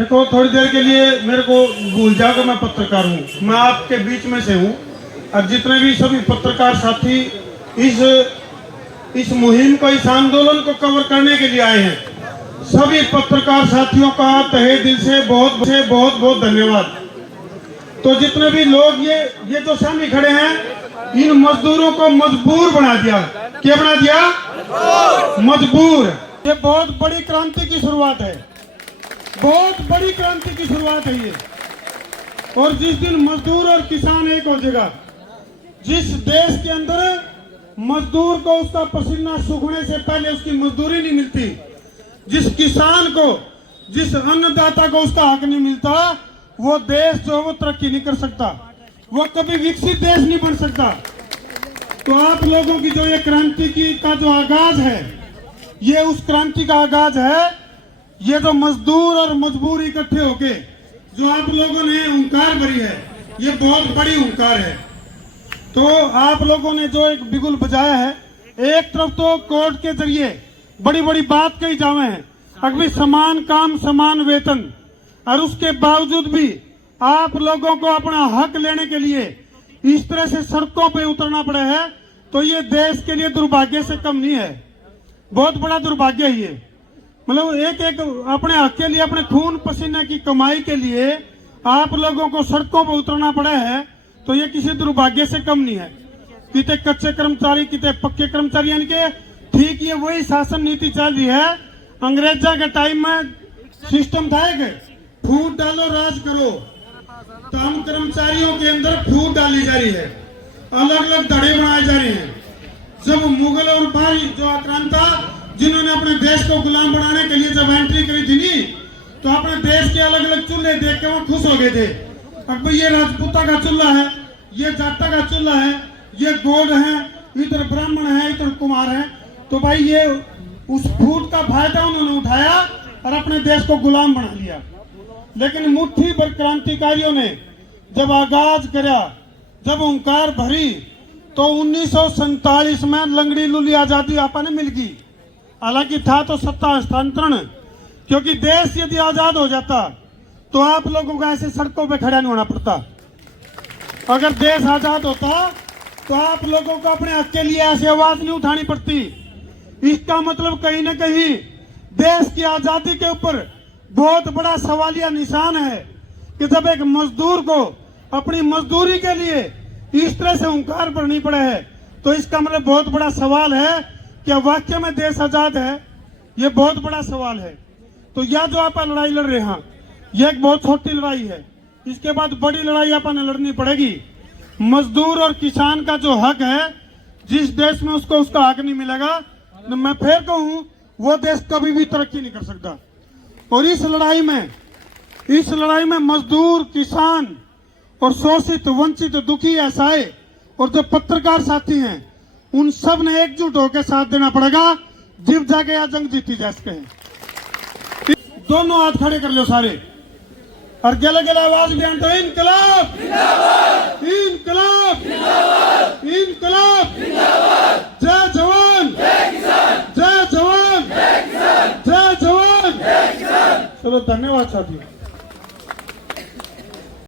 देखो, थोड़ी देर के लिए मेरे को भूल जाओ कि मैं पत्रकार हूँ। मैं आपके बीच में से हूँ और जितने भी सभी पत्रकार साथी इस मुहिम को, इस आंदोलन को कवर करने के लिए आए हैं, सभी पत्रकार साथियों का तहे दिल से बहुत बहुत धन्यवाद। तो जितने भी लोग ये जो सामने खड़े हैं, इन मजदूरों को मजबूर बना दिया। क्या बना दिया? मजबूर। ये बहुत बड़ी क्रांति की शुरुआत है, बहुत बड़ी क्रांति की शुरुआत है ये। और जिस दिन मजदूर और किसान एक हो जाएगा, जिस देश के अंदर मजदूर को उसका पसीना सूखने से पहले उसकी मजदूरी नहीं मिलती, जिस किसान को, जिस अन्नदाता को उसका हक नहीं मिलता, वो देश जो वो तरक्की नहीं कर सकता, वो कभी विकसित देश नहीं बन सकता। तो आप लोगों की जो ये क्रांति का जो आगाज है, ये उस क्रांति का आगाज है। ये जो मजदूर और मजबूर इकट्ठे होके जो आप लोगों ने हुंकार भरी है, ये बहुत बड़ी हुंकार है। तो आप लोगों ने जो एक बिगुल बजाया है, एक तरफ तो कोर्ट के जरिए बड़ी बड़ी बात कही जावे हैं, अभी समान काम समान वेतन, और उसके बावजूद भी आप लोगों को अपना हक लेने के लिए इस तरह से सड़कों पे उतरना पड़ा है, तो ये देश के लिए दुर्भाग्य से कम नहीं है, बहुत बड़ा दुर्भाग्य है ये। मतलब एक अपने हक के लिए, अपने खून पसीने की कमाई के लिए आप लोगों को सड़कों पर उतरना पड़ा है, तो ये किसी दुर्भाग्य से कम नहीं है। कितने कच्चे कर्मचारी, कितने पक्के कर्मचारी, यानी कि ठीक ये वही शासन नीति चल रही है। अंग्रेजा के टाइम में सिस्टम था कि फूट डालो राज करो, तो हम कर्मचारियों के अंदर फूट डाली जा रही है, अलग अलग धड़े बनाए जा रहे हैं। जब मुगल और बारी जो आक्रांता, जिन्होंने अपने देश को गुलाम बनाने के लिए जब एंट्री करी थी नी, तो अपने देश के अलग अलग चूल्हे देख के वो खुश हो गए थे। अब ये राजपूता का चूल्हा है, ये जाटा का चूल्हा है, ये गौड़ है, इधर ब्राह्मण है, इधर कुमार है, तो भाई ये उस फूट का फायदा उन्होंने उठाया और अपने देश को गुलाम बना लिया। लेकिन मुट्ठी भर क्रांतिकारियों ने जब आगाज करा, जब हुंकार भरी, तो 1947 में लंगड़ी लूली आजादी आपने मिल गई। हालांकि था तो सत्ता हस्तांतरण, क्योंकि देश यदि आजाद हो जाता तो आप लोगों को ऐसे सड़कों पे खड़ा नहीं होना पड़ता। अगर देश आजाद होता तो आप लोगों को अपने हक के लिए ऐसी आवाज नहीं उठानी पड़ती। इसका मतलब कहीं ना कहीं देश की आजादी के ऊपर बहुत बड़ा सवालिया निशान है कि जब एक मजदूर को अपनी मजदूरी के लिए इस तरह से हुंकार भरनी पड़े है, तो इसका मतलब बहुत बड़ा सवाल है कि वाकई में देश आजाद है। ये बहुत बड़ा सवाल है। तो यह जो आप लड़ाई लड़ रहे हैं, यह एक बहुत छोटी लड़ाई है। इसके बाद बड़ी लड़ाई आपने लड़नी पड़ेगी। मजदूर और किसान का जो हक है, जिस देश में उसको उसका हक नहीं मिलेगा, तो मैं फिर कहूं वो देश कभी भी तरक्की नहीं कर सकता। और इस लड़ाई में मजदूर, किसान और शोषित, वंचित, दुखी, असहाय और जो पत्रकार साथी हैं, उन सब ने एकजुट होकर साथ देना पड़ेगा, जिब जाके यह जंग जीती जा सके। दोनों हाथ खड़े कर लो सारे, और गले गले आवाज भी आते, इनकलाब इनकलाब इनकलाब, जय जवान जय जवान जय जवान। चलो धन्यवाद साथियों।